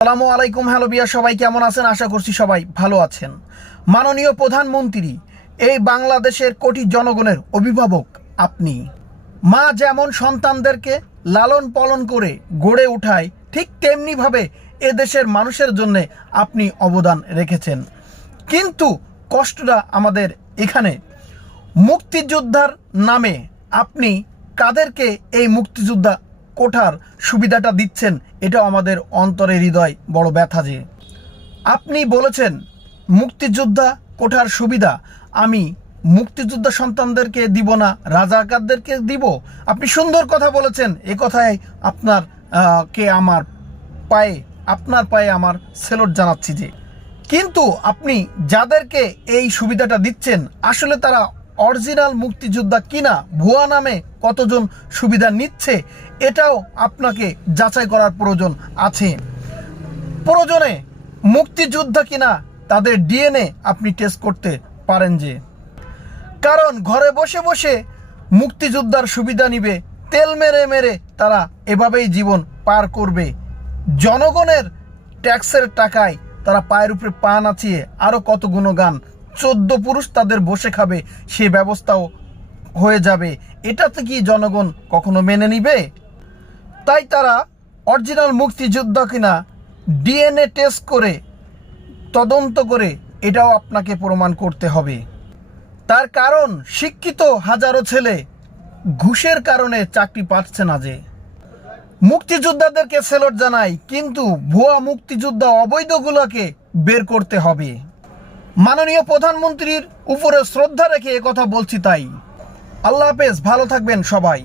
আসসালামু আলাইকুম। হ্যালো বিয়া, সবাই কেমন আছেন? আশা করছি সবাই ভালো আছেন। মাননীয় প্রধানমন্ত্রী, এই বাংলাদেশের কোটি জনগণের অভিভাবক আপনি। মা যেমন সন্তানদেরকে লালন পালন করে গড়ে উঠায়, ঠিক তেমনিভাবে এদেশের মানুষের জন্য আপনি অবদান রেখেছেন। কিন্তু কষ্টটা আমাদের এখানে, মুক্তিযোদ্ধার নামে আপনি কাদেরকে এই মুক্তিযোদ্ধা কোঠার সুবিধাটা দিচ্ছেন, এটাও আমাদের অন্তরে হৃদয় বড় ব্যথা। যে আপনি বলেছেন মুক্তিযোদ্ধা কোঠার সুবিধা আমি মুক্তিযোদ্ধা সন্তানদেরকে দিব না, রাজাকারদেরকে দিব। আপনি সুন্দর কথা বলেছেন, এ কথায় আপনার পায়ে আমার সেলুট জানাচ্ছি। যে কিন্তু আপনি যাদেরকে এই সুবিধাটা দিচ্ছেন, আসলে তারা অরিজিনাল মুক্তিযোদ্ধা কিনা, ভুয়া নামে কতজন সুবিধা নিচ্ছে, এটাও আপনাকে যাচাই করার প্রয়োজন আছে। প্রয়োজনে মুক্তিযোদ্ধা কিনা তাদের ডিএনএ আপনি টেস্ট করতে পারেন। যে কারণ ঘরে বসে বসে মুক্তিযোদ্ধার সুবিধা নিবে, তেল মেরে মেরে তারা এভাবেই জীবন পার করবে। জনগণের ট্যাক্সের টাকায় তারা পায়ের উপরে পা নাচিয়ে আরও কত গুণগান, 14 পুরুষ তাদের বসে খাবে, সে ব্যবস্থাও হয়ে যাবে। এটাতে কি জনগণ কখনো মেনে নিবে? তাই তারা অরিজিনাল মুক্তিযোদ্ধা কিনা ডিএনএ টেস্ট করে তদন্ত করে এটাও আপনাকে প্রমাণ করতে হবে। তার কারণ শিক্ষিত হাজারো ছেলে ঘুষের কারণে চাকরি পাচ্ছে না। যে মুক্তিযোদ্ধাদেরকে সেলুট জানাই, কিন্তু ভুয়া মুক্তিযোদ্ধা অবৈধগুলোকে বের করতে হবে। মাননীয় প্রধানমন্ত্রীর উপরে শ্রদ্ধা রেখে কথা বলছি। তাই আল্লাহ হাফেজ, ভালো থাকবেন সবাই।